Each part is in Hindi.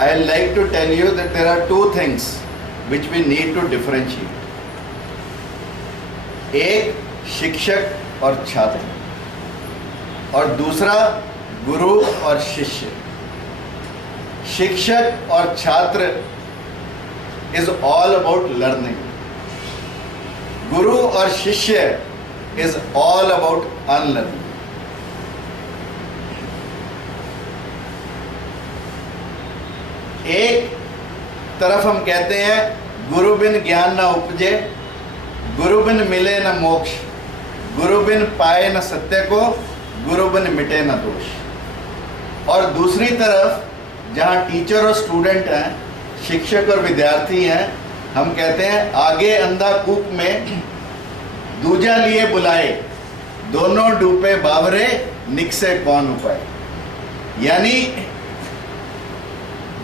I like to tell you that there are two things which we need to differentiate. एक शिक्षक और छात्र, और दूसरा गुरु और शिष्य. शिक्षक और छात्र is all about learning. गुरु और शिष्य is all about unlearning. एक तरफ हम कहते हैं गुरु बिन ज्ञान न उपजे, गुरु बिन मिले न मोक्ष, गुरु बिन पाए न सत्य को, गुरु बिन मिटे न दोष. और दूसरी तरफ जहाँ टीचर और स्टूडेंट हैं, शिक्षक और विद्यार्थी हैं, हम कहते हैं आगे अंधा कूप में दूजा लिए बुलाए, दोनों डूबे बावरे, निकसे कौन उपाय. यानी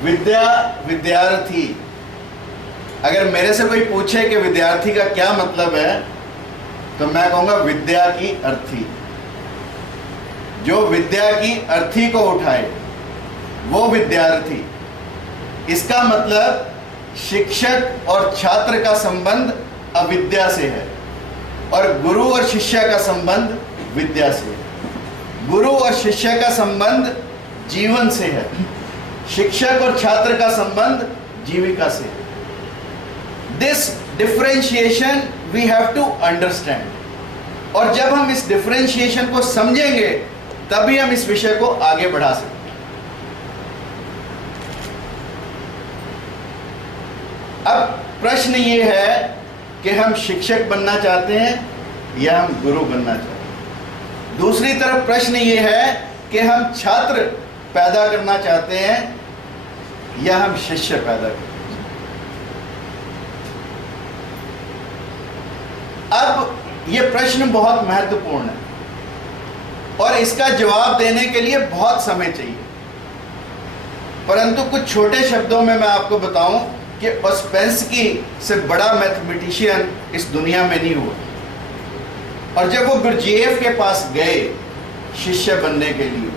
विद्या विद्यार्थी, अगर मेरे से कोई पूछे कि विद्यार्थी का क्या मतलब है, तो मैं कहूँगा विद्या की अर्थी. जो विद्या की अर्थी को उठाए वो विद्यार्थी. इसका मतलब शिक्षक और छात्र का संबंध अविद्या से है और गुरु और शिष्य का संबंध विद्या से है. गुरु और शिष्य का संबंध जीवन से है, शिक्षक और छात्र का संबंध जीविका से है. This differentiation we have to understand. और जब हम इस डिफरेंशिएशन को समझेंगे तभी हम इस विषय को आगे बढ़ा सकते हैं. अब प्रश्न ये है कि हम शिक्षक बनना चाहते हैं या हम गुरु बनना चाहते हैं. दूसरी तरफ प्रश्न ये है कि हम छात्र पैदा करना चाहते हैं या हम शिष्य पैदा करना चाहते हैं. अब ये प्रश्न बहुत महत्वपूर्ण है और इसका जवाब देने के लिए बहुत समय चाहिए, परंतु कुछ छोटे शब्दों में मैं आपको बताऊं कि ऑस्पेंस्की से बड़ा मैथमेटिशियन इस दुनिया में नहीं हुआ. और जब वो गुरजीएफ के पास गए शिष्य बनने के लिए,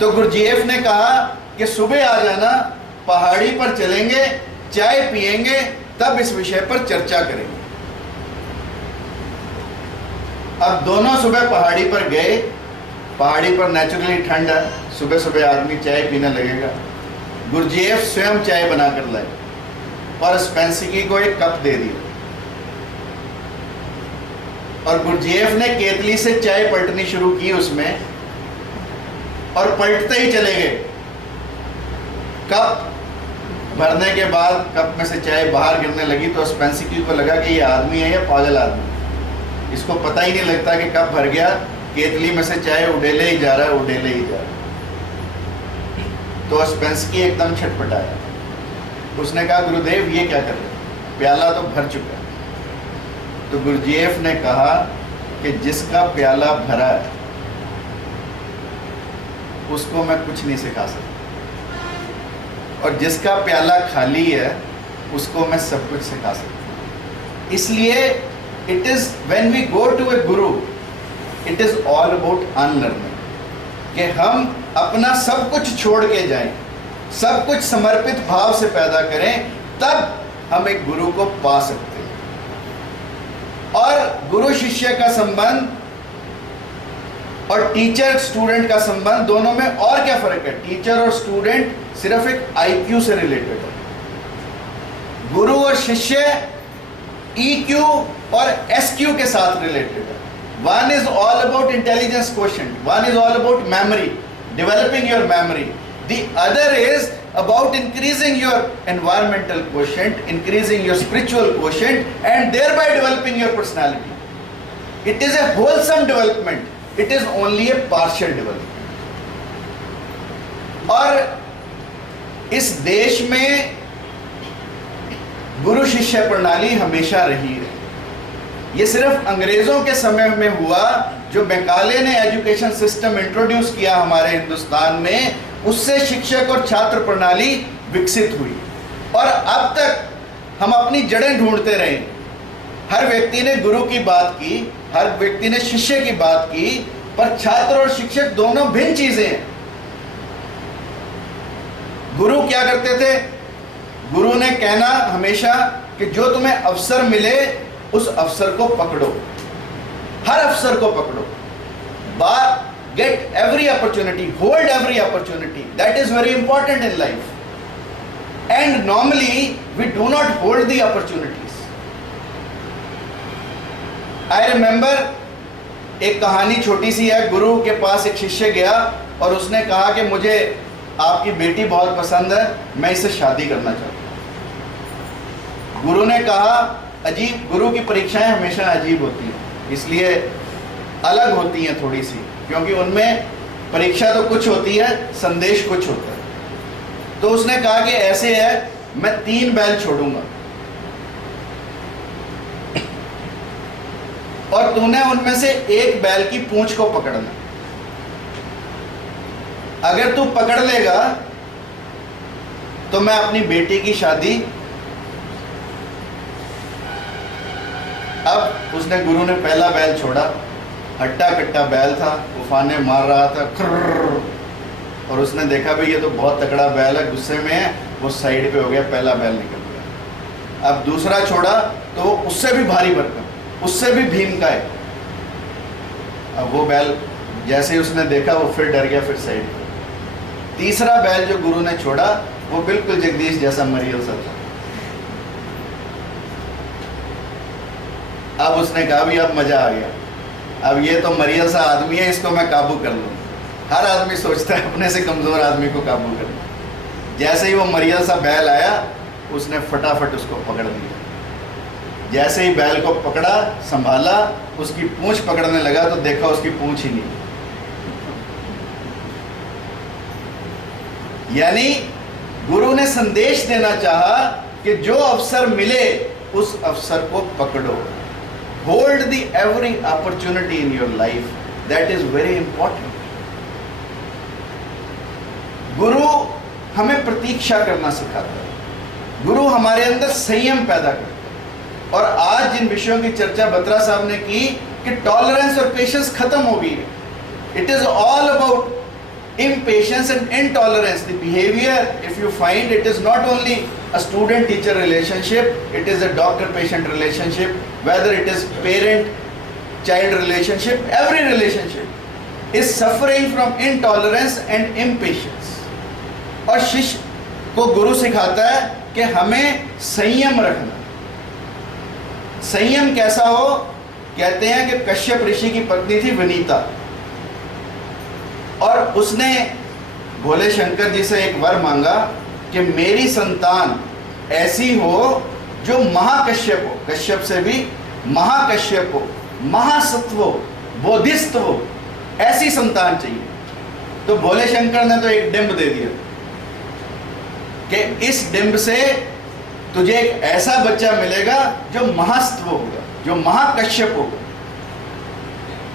तो गुरजीएफ ने कहा कि सुबह आ जाना, पहाड़ी पर चलेंगे, चाय पिएंगे, तब इस विषय पर चर्चा करेंगे. अब दोनों सुबह पहाड़ी पर गए. पहाड़ी पर नेचुरली ठंड है, सुबह सुबह आदमी चाय पीने लगेगा. गुरजीएफ स्वयं चाय बनाकर लाए और स्पेंसकी को एक कप दे दिया, और गुरजीएफ ने केतली से चाय पलटनी शुरू की उसमें, और पलटते ही चले गए. कप भरने के बाद कप में से चाय बाहर गिरने लगी तो स्पेंसकी को लगा कि ये आदमी है या पागल आदमी, इसको पता ही नहीं लगता कि कप भर गया, केतली में से चाय उड़ेले ही जा रहा है, उड़ेले ही जा रहा है. तो स्पेंसकी एकदम छटपटाया. उसने कहा गुरुदेव ये क्या कर रहे हैं, प्याला तो भर चुका है. तो गुरजीएफ ने कहा कि जिसका प्याला भरा है उसको मैं कुछ नहीं सिखा सकता, और जिसका प्याला खाली है उसको मैं सब कुछ सिखा सकता. इसलिए it is when we go to a guru, it is all about unlearning, कि हम अपना सब कुछ छोड़ के जाएं, सब कुछ समर्पित भाव से पैदा करें, तब हम एक गुरु को पा सकते हैं. और गुरु शिष्य का संबंध और टीचर स्टूडेंट का संबंध, दोनों में और क्या फर्क है. टीचर और स्टूडेंट सिर्फ एक आईक्यू से रिलेटेड है. गुरु और शिष्य ईक्यू और एसक्यू के साथ रिलेटेड है. One is all about intelligence quotient, one is all about memory, developing your memory. The other is about increasing your environmental quotient, increasing your spiritual quotient, and thereby developing your personality. It is a wholesome development, it is only a partial development. और इस देश में गुरु शिष्य प्रणाली हमेशा रही है. ये सिर्फ अंग्रेजों के समय में हुआ, जो मैकाले ने एजुकेशन सिस्टम इंट्रोड्यूस किया हमारे हिंदुस्तान में, उससे शिक्षक और छात्र प्रणाली विकसित हुई. और अब तक हम अपनी जड़ें ढूंढते रहे. हर व्यक्ति ने गुरु की बात की, हर व्यक्ति ने शिष्य की बात की, पर छात्र और शिक्षक दोनों भिन्न चीजें हैं. गुरु क्या करते थे? गुरु ने कहना हमेशा कि जो तुम्हें अवसर मिले उस अवसर को पकड़ो, हर अवसर को पकड़ो। Get every opportunity, hold every opportunity, that is very important in life. And normally we do not hold the opportunities. I remember एक कहानी छोटी सी है। गुरु के पास एक शिष्य गया और उसने कहा कि मुझे आपकी बेटी बहुत पसंद है, मैं इससे शादी करना चाहता हूं। गुरु ने कहा, अजीब, गुरु की परीक्षाएं हमेशा अजीब होती हैं, इसलिए अलग होती हैं थोड़ी सी, क्योंकि उनमें परीक्षा तो कुछ होती है, संदेश कुछ होता है। तो उसने कहा कि ऐसे है, मैं 3 बैल छोड़ूंगा और तूने उनमें से एक बैल की पूंछ को पकड़ना। अगर तू पकड़ लेगा तो मैं अपनी बेटी की शादी। अब उसने, गुरु ने पहला बैल छोड़ा, हट्टा कट्टा बैल था, उफाने मार रहा था, खर्र, और उसने देखा भाई ये तो बहुत तगड़ा बैल है, गुस्से में है, वो साइड पे हो गया, पहला बैल निकल गया। अब दूसरा छोड़ा तो उससे भी भारी भरकम, उससे भी भीम का है। अब वो बैल जैसे ही उसने देखा वो फिर डर गया, फिर साइड। तीसरा बैल जो गुरु ने छोड़ा वो बिल्कुल जगदीश जैसा मरियल सा था। अब उसने कहा भी अब मजा आ गया, अब ये तो मरियल सा आदमी है, इसको मैं काबू कर लूँ। हर आदमी सोचता है अपने से कमजोर आदमी को काबू करना। जैसे ही वो मरियल सा बैल आया उसने फटाफट उसको पकड़ लिया। जैसे ही बैल को पकड़ा, संभाला, उसकी पूंछ पकड़ने लगा तो देखा उसकी पूंछ ही नहीं। यानी गुरु ने संदेश देना चाहा कि जो अवसर मिले उस अवसर को पकड़ो। Hold the every opportunity in your life, that is very important. गुरु हमें प्रतीक्षा करना सिखाता है, गुरु हमारे अंदर संयम पैदा करता है। और आज जिन विषयों की चर्चा बत्रा साहब ने की कि टॉलरेंस और पेशेंस खत्म हो गई है, it is all about impatience and intolerance. The behavior, if you find, it is not only a student-teacher relationship, it is a doctor-patient relationship, whether it is parent-child relationship, every relationship is suffering from intolerance and impatience. और शिष्य को गुरु सिखाता है कि हमें संयम रखना। संयम कैसा हो? कहते हैं कि कश्यप ऋषि की पत्नी थी विनीता, और उसने भोले शंकर जी से एक वर मांगा कि मेरी संतान ऐसी हो जो महाकश्यप हो, कश्यप से भी महाकश्यप हो, महासत्व हो, बोधिस्त्व हो, ऐसी संतान चाहिए। तो भोले शंकर ने तो एक डिंब दे दिया कि इस डिंब से तुझे एक ऐसा बच्चा मिलेगा जो महासत्व होगा, जो महाकश्यप होगा।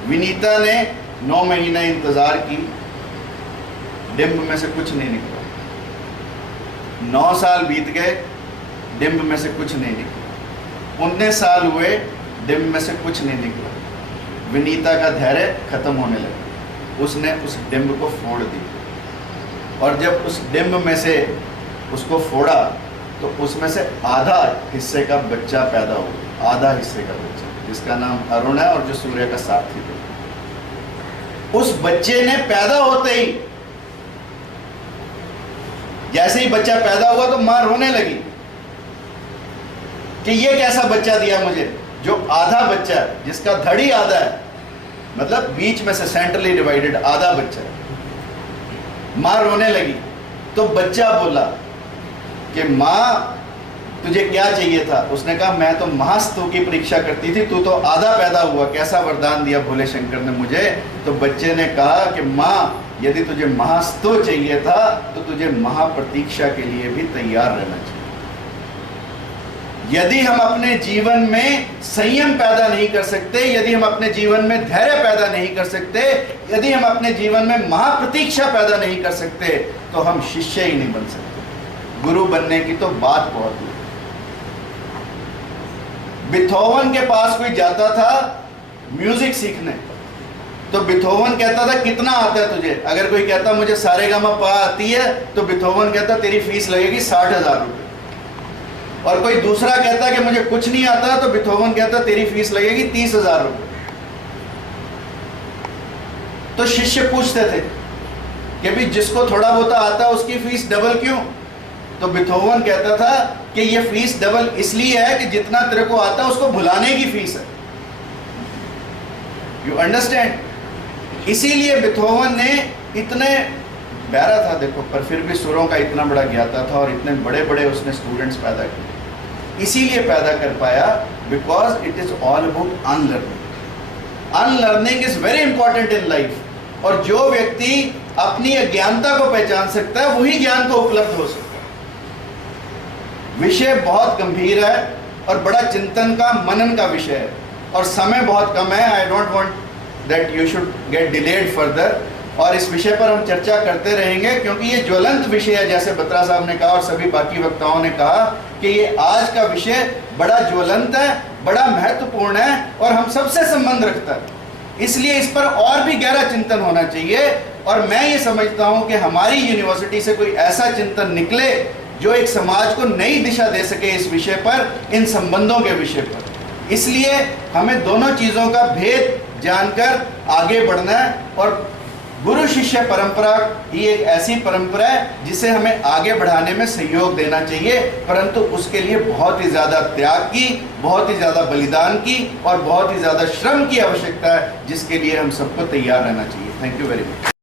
विनीता ने 9 महीने इंतजार की, डिंब में से कुछ नहीं निकला। 9 साल बीत गए, डिंब में से कुछ नहीं निकला। 19 साल हुए, डिंब में से कुछ नहीं निकला। विनीता का धैर्य खत्म होने लगा। उसने उस डिंब को फोड़ दिया, और जब उस डिंब में से उसको फोड़ा तो उसमें से आधा हिस्से का बच्चा पैदा हुआ, आधा हिस्से का बच्चा, जिसका नाम अरुण है और जो सूर्य का साथी था। उस बच्चे ने पैदा होते ही, जैसे ही बच्चा पैदा हुआ तो मां रोने लगी कि ये कैसा बच्चा दिया मुझे, जो आधा बच्चा है, जिसका धड़ ही आधा है, मतलब बीच में से सेंट्रली डिवाइडेड आधा बच्चा है। मां रोने लगी तो बच्चा बोला कि मां तुझे क्या चाहिए था? उसने कहा मैं तो महास्तु की परीक्षा करती थी, तू तो आधा पैदा हुआ, कैसा वरदान दिया भोले शंकर ने मुझे। तो बच्चे ने कहा कि मां यदि तुझे महास्तु चाहिए था तो तुझे महाप्रतीक्षा के लिए भी तैयार रहना चाहिए। यदि हम अपने जीवन में संयम पैदा नहीं कर सकते, यदि हम अपने जीवन में धैर्य पैदा नहीं कर सकते, यदि हम अपने जीवन में महाप्रतीक्षा पैदा नहीं कर सकते, तो हम शिष्य ही नहीं बन सकते। गुरु बनने की तो बात बहुत दूर। बिथोवन के पास कोई जाता था म्यूजिक सीखने, तो बिथोवन कहता था कितना आता है तुझे? अगर कोई कहता मुझे सारेगामापा आती है, तो बिथोवन कहता तेरी फीस लगेगी 60,000 रुपये। और कोई दूसरा कहता कि मुझे कुछ नहीं आता, तो बिथोवन कहता तेरी फीस लगेगी 30,000 रुपये। तो शिष्य पूछते थे कि भी जिसको थोड़ा बहुत आता है उसकी फीस डबल क्यों? तो बिथोवन कहता था कि ये फीस डबल इसलिए है कि जितना तेरे को आता है उसको भुलाने की फीस है। You understand? इसीलिए बिथोवन ने इतने प्यारा था देखो, पर फिर भी सुरों का इतना बड़ा ज्ञाता था और इतने बड़े बड़े उसने स्टूडेंट्स पैदा किए। इसीलिए पैदा कर पाया because it is all about unlearning. Unlearning is very important in life. और जो व्यक्ति अपनी अज्ञानता को पहचान सकता है वही ज्ञान को उपलब्ध हो सकता है। विषय बहुत गंभीर है और बड़ा चिंतन का, मनन का विषय है, और समय बहुत कम है। I don't want that you should get delayed further. और इस विषय पर हम चर्चा करते रहेंगे क्योंकि ये ज्वलंत विषय है, जैसे बत्रा साहब ने कहा और सभी बाकी वक्ताओं ने कहा कि ये आज का विषय बड़ा ज्वलंत है, बड़ा महत्वपूर्ण है और हम सबसे संबंध रखता है। इसलिए इस पर और भी गहरा चिंतन होना चाहिए। और मैं ये समझता हूं कि हमारी यूनिवर्सिटी से कोई ऐसा चिंतन निकले जो एक समाज को नई दिशा दे सके इस विषय पर, इन संबंधों के विषय पर। इसलिए हमें दोनों चीज़ों का भेद जानकर आगे बढ़ना है। और गुरु शिष्य परंपरा ही एक ऐसी परंपरा है जिसे हमें आगे बढ़ाने में सहयोग देना चाहिए, परंतु उसके लिए बहुत ही ज़्यादा त्याग की, बहुत ही ज़्यादा बलिदान की और बहुत ही ज़्यादा श्रम की आवश्यकता है, जिसके लिए हम सबको तैयार रहना चाहिए। Thank you very much.